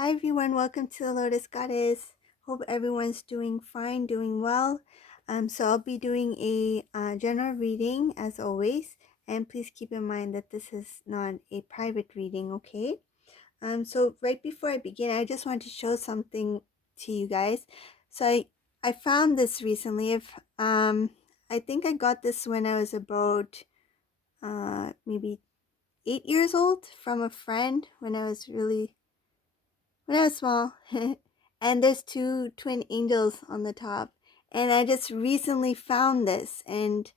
Hi everyone, welcome to the Lotus Goddess. Hope everyone's doing fine, doing well. So I'll be doing a general reading as always, and please keep in mind that this is not a private reading, okay? So right before I begin, I just want to show something to you guys. So I found this recently. If I think I got this when I was about maybe 8 years old from a friend when I was small. And there's two twin angels on the top. And I just recently found this. And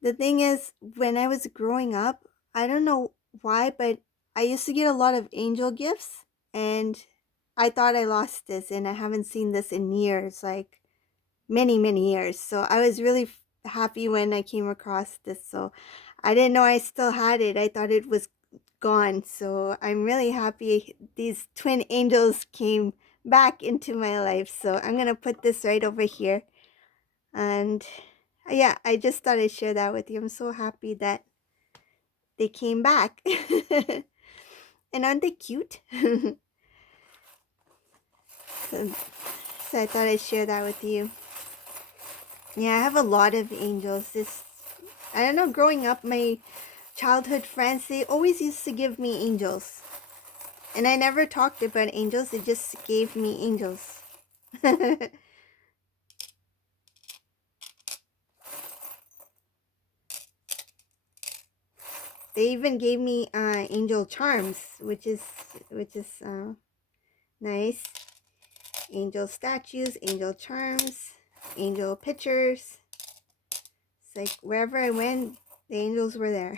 the thing is, when I was growing up, I don't know why, but I used to get a lot of angel gifts. And I thought I lost this, and I haven't seen this in years, like many, many years. So I was really happy when I came across this. So I didn't know I still had it. I thought it was gone. So I'm really happy these twin angels came back into my life. So I'm going to put this right over here. And yeah, I just thought I'd share that with you. I'm so happy that they came back. And aren't they cute? so, so I thought I'd share that with you. Yeah, I have a lot of angels. I don't know, growing up, my childhood friends, they always used to give me angels. And I never talked about angels, they just gave me angels. They even gave me angel charms, which is nice. Angel statues, angel charms, angel pictures. It's like wherever I went, the angels were there.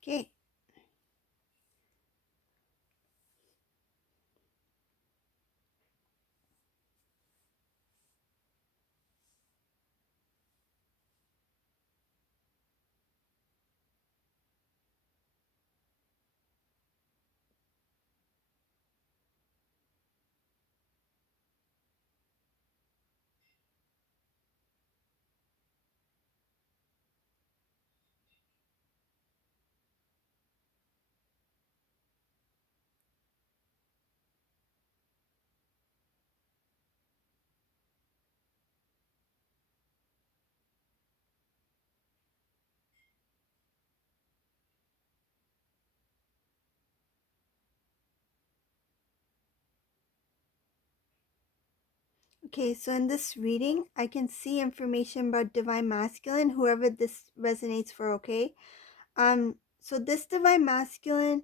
Okay. Okay, so in this reading, I can see information about divine masculine, whoever this resonates for, okay? So this divine masculine,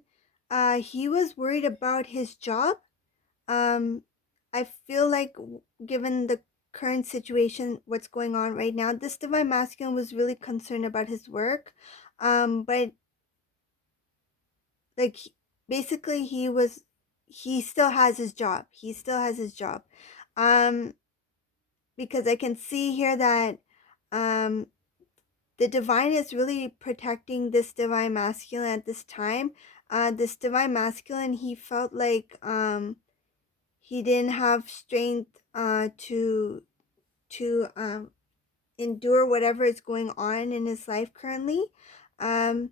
he was worried about his job. Um, I feel like given the current situation, what's going on right now, this divine masculine was really concerned about his work. But like basically he still has his job. He still has his job. Um, because I can see here that um the divine is really protecting this divine masculine at this time. This divine masculine, he felt like he didn't have strength to endure whatever is going on in his life currently. Um,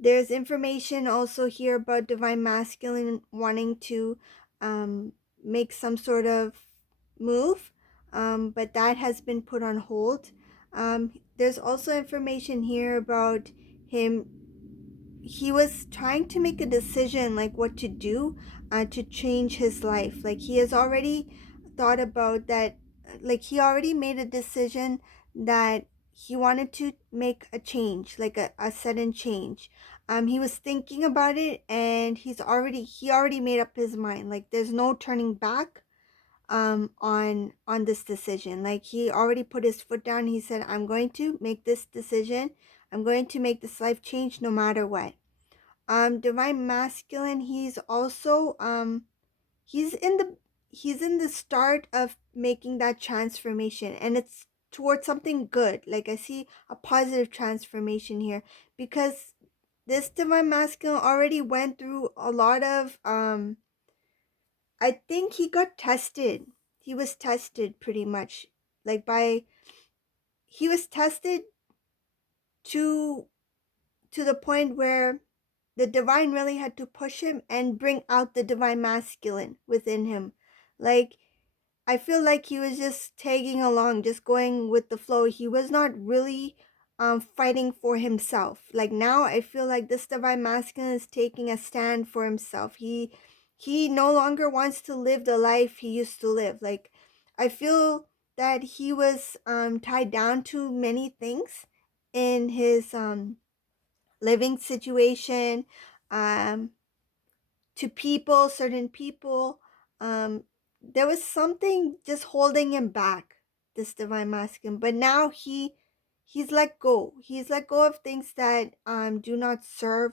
there's information also here about divine masculine wanting to make some sort of move, but that has been put on hold. There's also information here about him. He was trying to make a decision, like what to do to change his life. Like he has already thought about that, like he already made a decision that he wanted to make a change, like a sudden change. He was thinking about it, and he already made up his mind, like there's no turning back. on this decision. Like he already put his foot down. He said, I'm going to make this decision. I'm going to make this life change no matter what. Divine masculine, he's also he's in the he's in the start of making that transformation, and it's towards something good. Like I see a positive transformation here, because this divine masculine already went through a lot of I think he got tested. He was tested pretty much, like by he was tested to the point where the divine really had to push him and bring out the divine masculine within him. Like I feel like he was just tagging along, just going with the flow. He was not really fighting for himself. Like now I feel like this divine masculine is taking a stand for himself. He no longer wants to live the life he used to live. Like I feel that he was tied down to many things in his living situation, um to people, certain people. Um, there was something just holding him back, this divine masculine. But now he's let go. He's let go of things that do not serve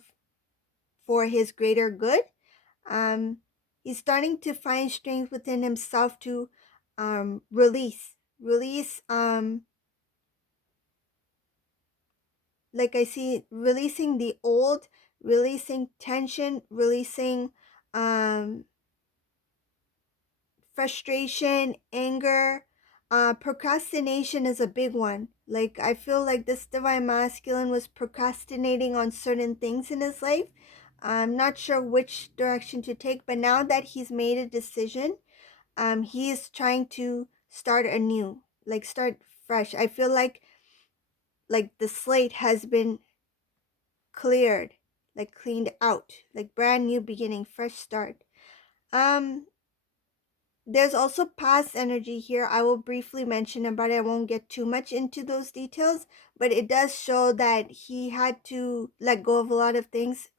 for his greater good. Um, he's starting to find strength within himself to release like I see releasing the old, releasing tension, releasing um frustration, anger, procrastination is a big one. Like I feel like this divine masculine was procrastinating on certain things in his life. I'm not sure which direction to take, but now that he's made a decision, he is trying to start anew, like start fresh. I feel like the slate has been cleared, like cleaned out, like brand new beginning, fresh start. Um, There's also past energy here. I will briefly mention about it. I won't get too much into those details, but it does show that he had to let go of a lot of things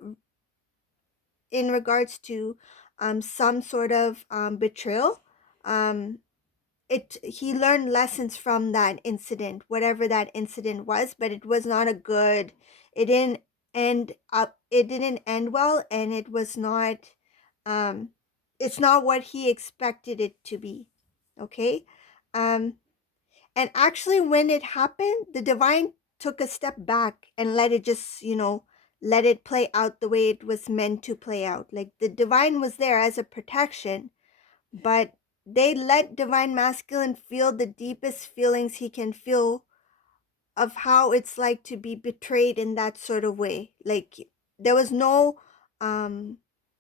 in regards to some sort of betrayal. Um, he learned lessons from that incident, whatever that incident was, but it was not a good. It didn't end up. It didn't end well, and it was not. Um, it's not what he expected it to be. Okay, um, and actually, when it happened, the divine took a step back and let it just, let it play out the way it was meant to play out. Like the divine was there as a protection, but they let divine masculine feel the deepest feelings he can feel of how it's like to be betrayed in that sort of way. Like there was no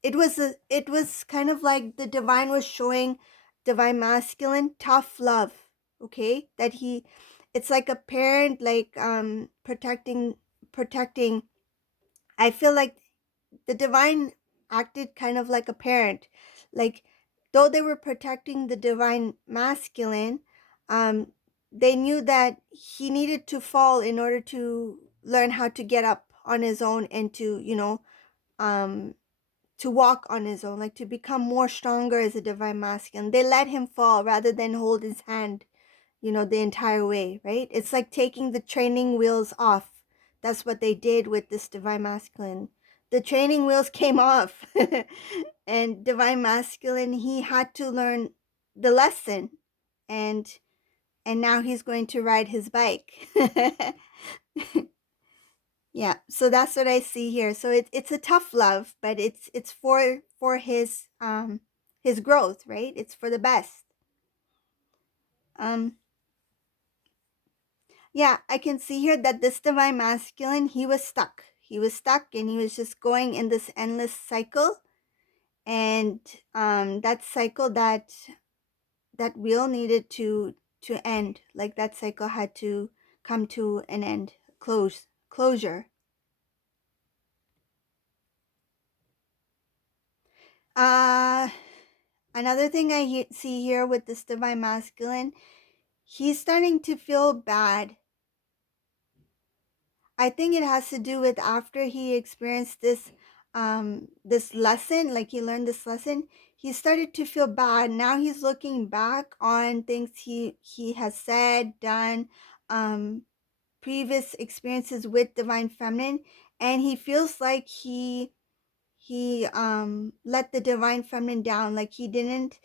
it was kind of like the divine was showing divine masculine tough love. Okay, that he it's like a parent, like protecting. I feel like the divine acted kind of like a parent. Like, though they were protecting the divine masculine, um, they knew that he needed to fall in order to learn how to get up on his own and to, um, to walk on his own, like to become more stronger as a divine masculine. They let him fall rather than hold his hand, the entire way, right? It's like taking the training wheels off. That's what they did with this divine masculine. The training wheels came off. And divine masculine, he had to learn the lesson. And now he's going to ride his bike. Yeah, so that's what I see here. So it's a tough love, but it's for his growth, right? It's for the best. Um Yeah, I can see here that this divine masculine, he was stuck. He was stuck and he was just going in this endless cycle. And that cycle, that wheel needed to end. Like that cycle had to come to an end, closure. Uh Another thing I see here with this divine masculine, he's starting to feel bad. I think it has to do with after he experienced this lesson, like he learned this lesson, he started to feel bad. Now he's looking back on things he has said, done, um previous experiences with divine feminine, and he feels like he let the divine feminine down. Like he didn't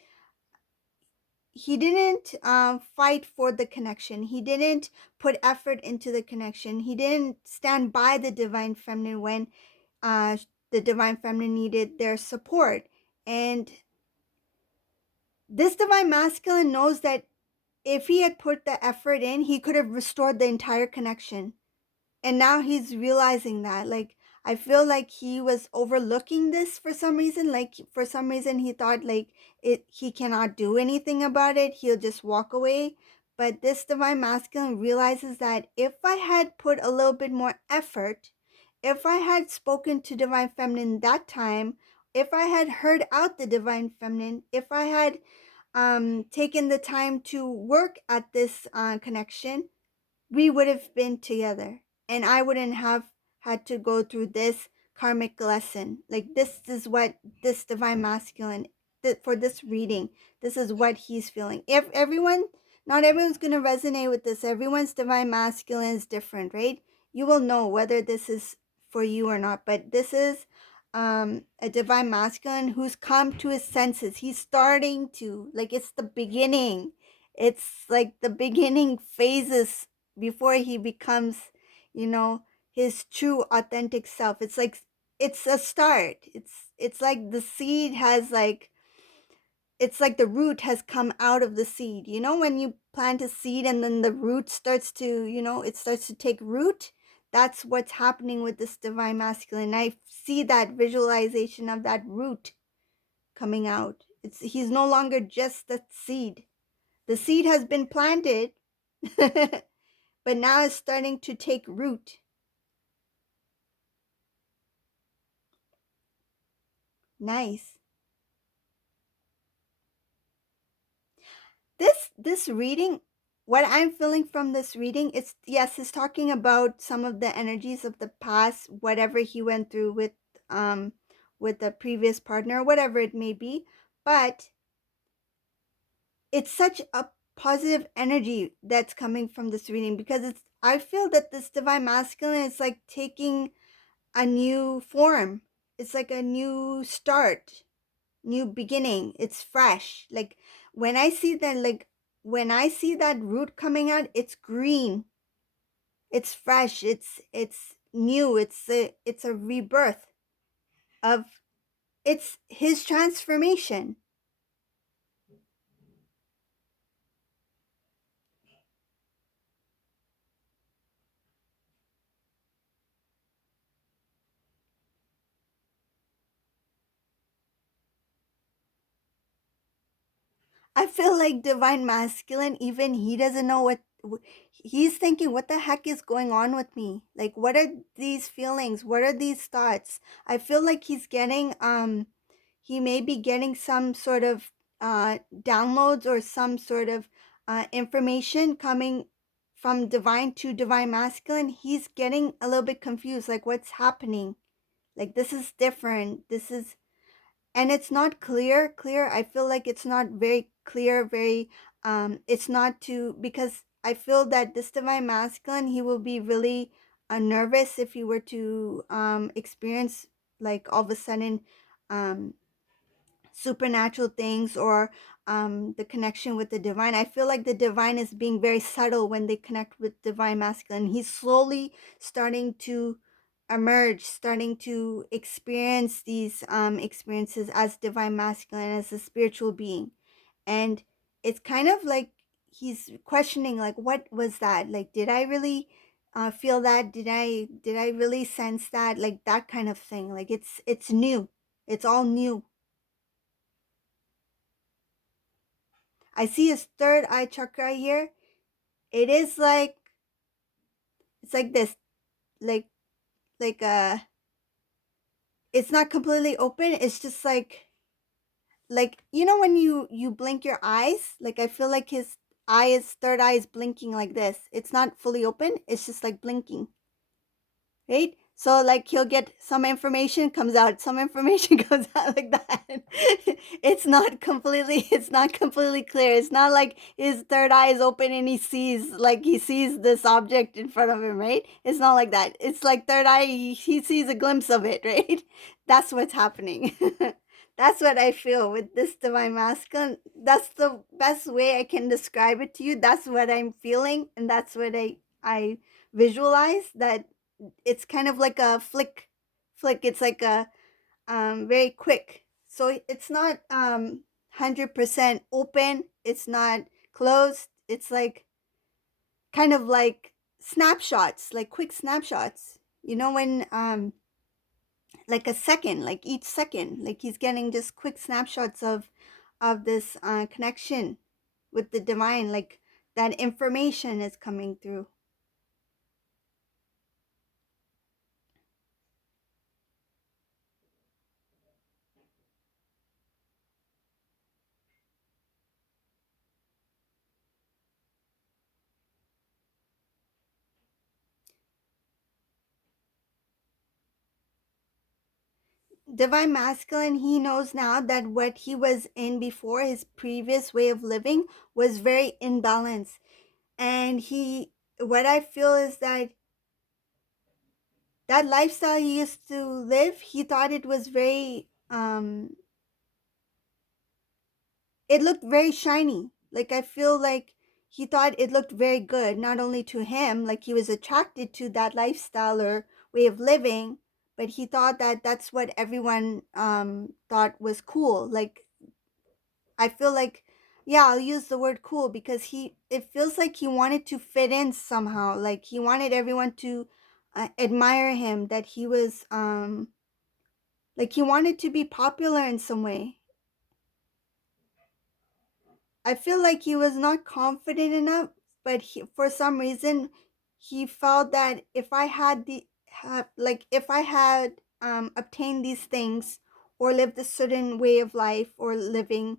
fight for the connection. He didn't put effort into the connection. He didn't stand by the divine feminine when uh the divine feminine needed their support. And this divine masculine knows that if he had put the effort in, he could have restored the entire connection. And now he's realizing that, like, I feel like he was overlooking this for some reason. Like, for some reason he thought like he cannot do anything about it, he'll just walk away. But this divine masculine realizes that if I had put a little bit more effort, if I had spoken to divine feminine that time, if I had heard out the divine feminine, if I had taken the time to work at this connection, we would have been together, and I wouldn't have had to go through this karmic lesson. Like, this is what this divine masculine, for this reading, this is what he's feeling. If everyone, not everyone's going to resonate with this. Everyone's divine masculine is different, right? You will know whether this is for you or not. But this is a divine masculine who's come to his senses. He's starting to, like, it's the beginning. It's like the beginning phases before he becomes, you know, his true authentic self. It's like, it's a start. It's like the seed has, like, it's like the root has come out of the seed. You know, when you plant a seed and then the root starts to, you know, it starts to take root. That's what's happening with this divine masculine. I see that visualization of that root coming out. He's no longer just the seed. The seed has been planted, but now it's starting to take root. Nice. This reading, what I'm feeling from this reading, it's, yes, it's talking about some of the energies of the past, whatever he went through with the previous partner, whatever it may be. But it's such a positive energy that's coming from this reading, because it's, I feel that this divine masculine is like taking a new form. It's like a new start, new beginning. It's fresh. Like, when I see that, like, when I see that root coming out, it's green, it's fresh, it's new, it's a rebirth of, it's his transformation. I feel like divine masculine, even he doesn't know what he's thinking. What the heck is going on with me? Like, what are these feelings? What are these thoughts? I feel like he's getting he may be getting some sort of downloads or some sort of information coming from divine to divine masculine. He's getting a little bit confused, like, what's happening? Like, this is different. This is, and it's not clear. I feel like it's not very clear, very it's not too, because I feel that this divine masculine, he will be really nervous if he were to experience, like, all of a sudden um supernatural things, or the connection with the divine. I feel like the divine is being very subtle when they connect with divine masculine. He's slowly starting to emerge, starting to experience these experiences as divine masculine, as a spiritual being. And it's kind of like he's questioning, like, what was that? Like, did I really feel that? Did I really sense that? Like, that kind of thing. Like, it's new. It's all new. I see his third eye chakra here. It is like, it's like this, like like it's not completely open. It's just like, you know, when you blink your eyes, like, I feel like his third eye is blinking like this. It's not fully open. It's just like blinking, right? So like he'll get some information comes out, some information comes out like that. It's not completely clear. It's not like his third eye is open and he sees this object in front of him, right? It's not like that. It's like third eye, he sees a glimpse of it, right? That's what's happening. That's what I feel with this divine masculine. That's the best way I can describe it to you. That's what I'm feeling, and that's what I visualize. That it's kind of like a flick. It's like a very quick. So it's not 100% open. It's not closed. It's like kind of like snapshots, like quick snapshots. You know when like a second, like each second, like he's getting just quick snapshots of this connection with the divine, like that information is coming through. Divine masculine, he knows now that what he was in before, his previous way of living, was very imbalanced. And he, what I feel is that that lifestyle he used to live, he thought it was very it looked very shiny. Like I feel like he thought it looked very good, not only to him, like he was attracted to that lifestyle or way of living, but he thought that that's what everyone thought was cool. Like I feel like, yeah, I'll use the word cool because it feels like he wanted to fit in somehow. Like he wanted everyone to admire him, that he was like he wanted to be popular in some way. I feel like he was not confident enough, but for some reason, he felt that if I had like if I had obtained these things or lived a certain way of life or living,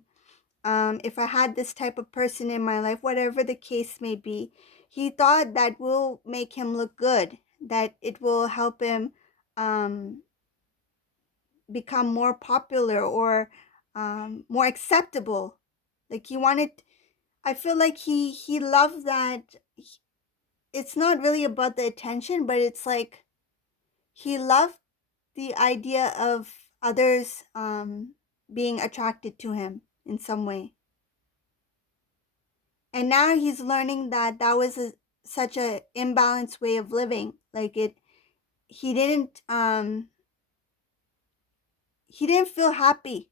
if I had this type of person in my life, whatever the case may be, he thought that will make him look good, that it will help him um, become more popular or more acceptable. Like he wanted, I feel like he loves that. It's not really about the attention, but it's like he loved the idea of others being attracted to him in some way. And now he's learning that that was such a imbalanced way of living. Like it, he didn't um he didn't feel happy.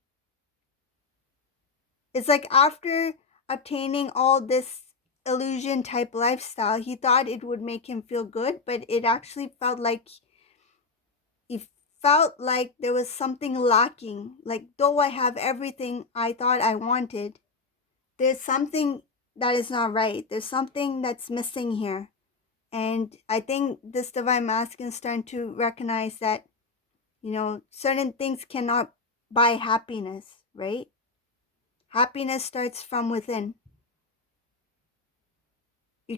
It's like after obtaining all this illusion type lifestyle, he thought it would make him feel good, but it actually felt like he felt like there was something lacking. Like, though I have everything I thought I wanted, there's something that is not right. There's something that's missing here. And I think this divine masculine is starting to recognize that, certain things cannot buy happiness, right? Happiness starts from within. You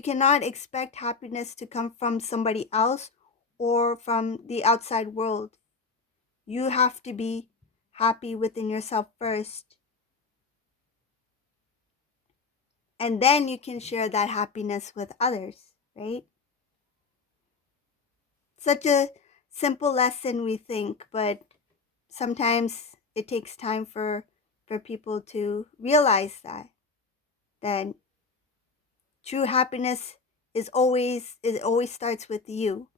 cannot expect happiness to come from somebody else or from the outside world. You have to be happy within yourself first, and then you can share that happiness with others, right? Such a simple lesson, we think, but sometimes it takes time for people to realize that true happiness it always starts with you.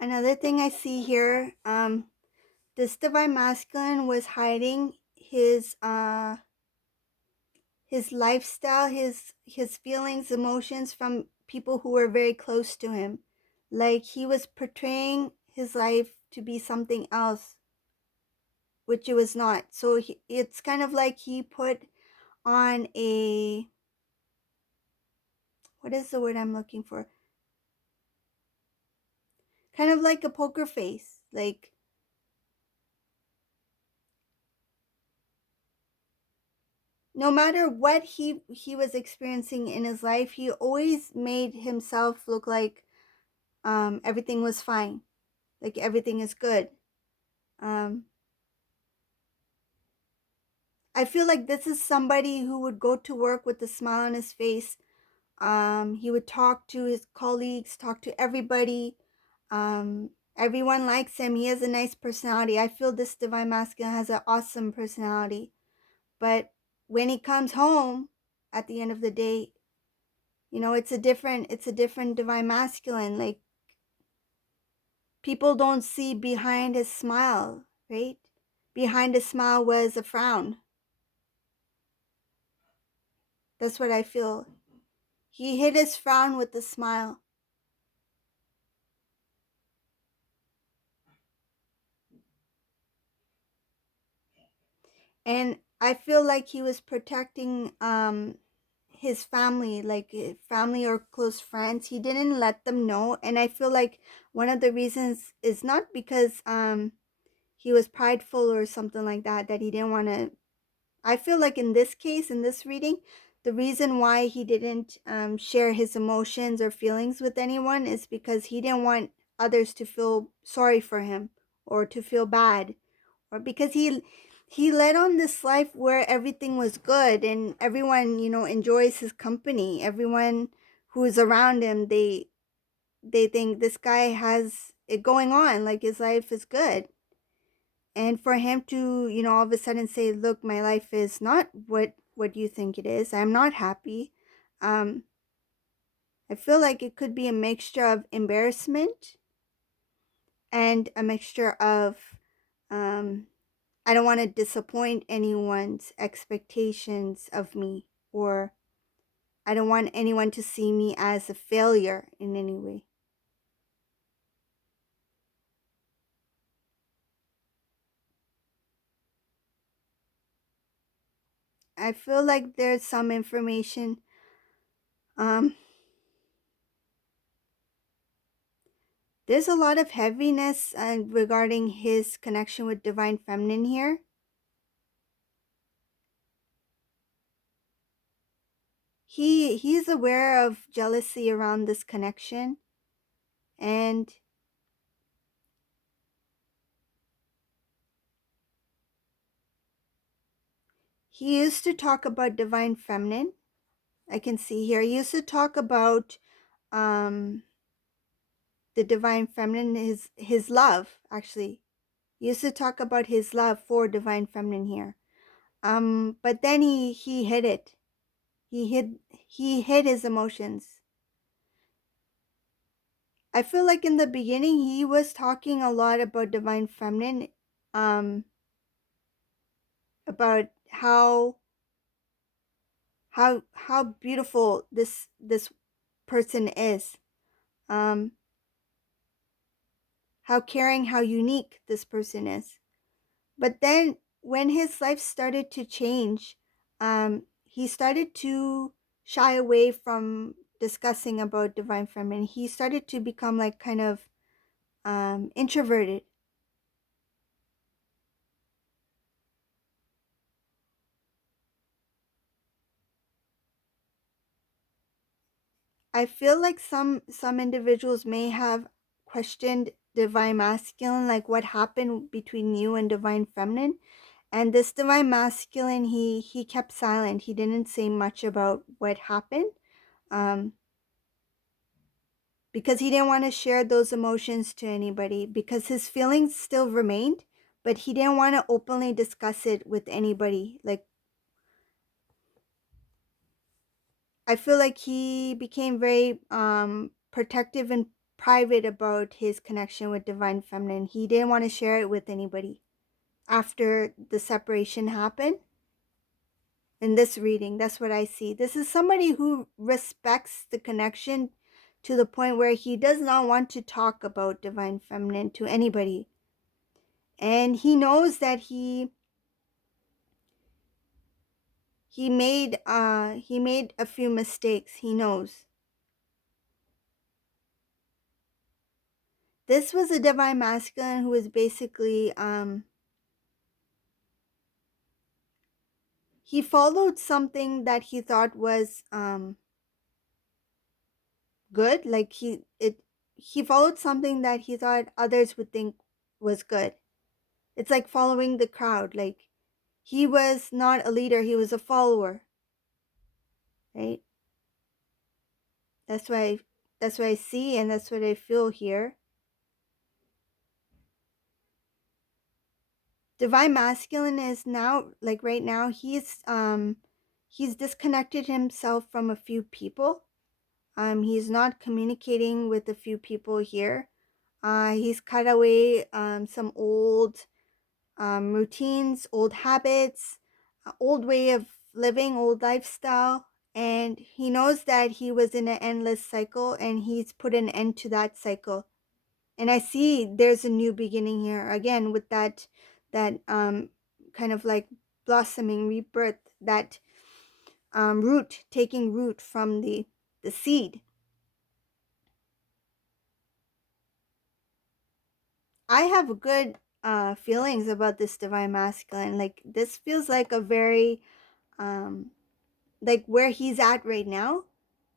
Another thing I see here, this divine masculine was hiding his lifestyle, his feelings, emotions from people who were very close to him. Like he was portraying his life to be something else, which it was not. So it's kind of like he put on a, what is the word I'm looking for? Kind of like a poker face. Like, no matter what he was experiencing in his life, he always made himself look like everything was fine, like everything is good. um I feel like this is somebody who would go to work with a smile on his face. He would talk to his colleagues, talk to everybody. Everyone likes him. He has a nice personality. I feel this divine masculine has an awesome personality. But when he comes home at the end of the day, it's a different divine masculine. Like, people don't see behind his smile, right? Behind his smile was a frown. That's what I feel. He hid his frown with a smile. And I feel like he was protecting his family, like family or close friends. He didn't let them know. And I feel like one of the reasons is not because he was prideful or something like that, that he didn't want to. I feel like in this case, in this reading, the reason why he didn't share his emotions or feelings with anyone is because he didn't want others to feel sorry for him or to feel bad, or because he led on this life where everything was good and everyone, enjoys his company. Everyone who's around him, they think this guy has it going on, like his life is good. And for him to, all of a sudden say, look, my life is not what you think it is, I'm not happy. um I feel like it could be a mixture of embarrassment and a mixture of um I don't want to disappoint anyone's expectations of me, or I don't want anyone to see me as a failure in any way. I feel like there's some information. um there's a lot of heaviness regarding his connection with divine feminine here. He's aware of jealousy around this connection, and he used to talk about divine feminine. I can see here he used to talk about um the divine feminine, his love. Actually, he used to talk about his love for divine feminine here. But then he hid it. He hid his emotions. I feel like in the beginning he was talking a lot about divine feminine, um about how beautiful this person is, um how caring, how unique this person is. But then when his life started to change, he started to shy away from discussing about divine feminine. He started to become like kind of introverted. I feel like some individuals may have questioned divine masculine, like what happened between you and divine feminine. And this divine masculine, he kept silent. He didn't say much about what happened, um, because he didn't want to share those emotions to anybody, because his feelings still remained, but he didn't want to openly discuss it with anybody. Like, I feel like he became very protective and private about his connection with divine feminine. He didn't want to share it with anybody after the separation happened. In this reading, that's what I see. This is somebody who respects the connection to the point where he does not want to talk about divine feminine to anybody. And he knows that he made a few mistakes. He knows. This was a divine masculine who was basically he followed something that he thought was good. Like he followed something that he thought others would think was good. It's like following the crowd. Like he was not a leader, he was a follower, right? That's why that's what I see and that's what I feel here. Divine masculine is now, like right now, he's disconnected himself from a few people. He's not communicating with a few people here. He's cut away some old routines, old habits, old way of living, old lifestyle. And he knows that he was in an endless cycle and he's put an end to that cycle. And I see there's a new beginning here again with that kind of like blossoming rebirth, that root, taking root from the seed. I have good feelings about this divine masculine. Like this feels like a very um like where he's at right now.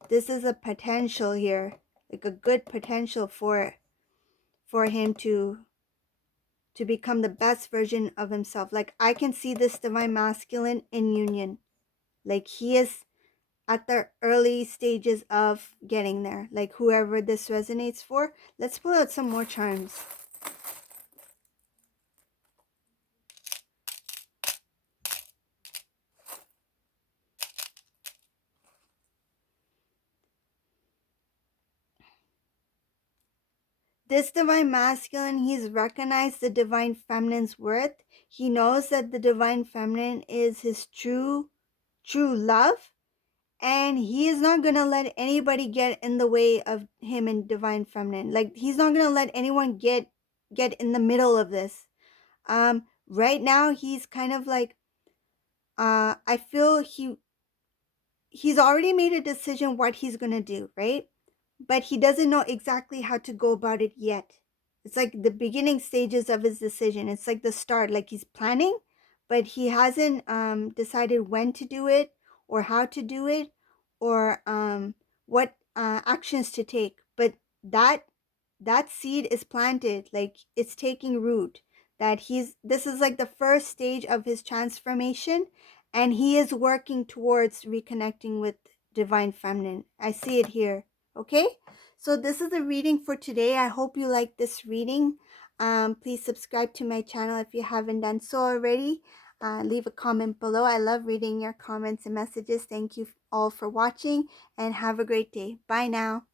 This is a potential here, like a good potential for him to become the best version of himself. Like I can see this divine masculine in union. Like he is at the early stages of getting there. Like whoever this resonates for, let's pull out some more charms. This divine masculine, he's recognized the divine feminine's worth. He knows that the divine feminine is his true love, and he is not gonna let anybody get in the way of him and divine feminine. Like he's not gonna let anyone get in the middle of this. Right now he's kind of like I feel he's already made a decision what he's gonna do, right? But he doesn't know exactly how to go about it yet. It's like the beginning stages of his decision. It's like the start, like he's planning, but he hasn't decided when to do it or how to do it or what actions to take. But that that seed is planted, like it's taking root. That this is like the first stage of his transformation, and he is working towards reconnecting with divine feminine. I see it here. Okay, so this is the reading for today. I hope you like this reading. Please subscribe to my channel if you haven't done so already. Leave a comment below. I love reading your comments and messages. Thank you all for watching and have a great day. Bye now.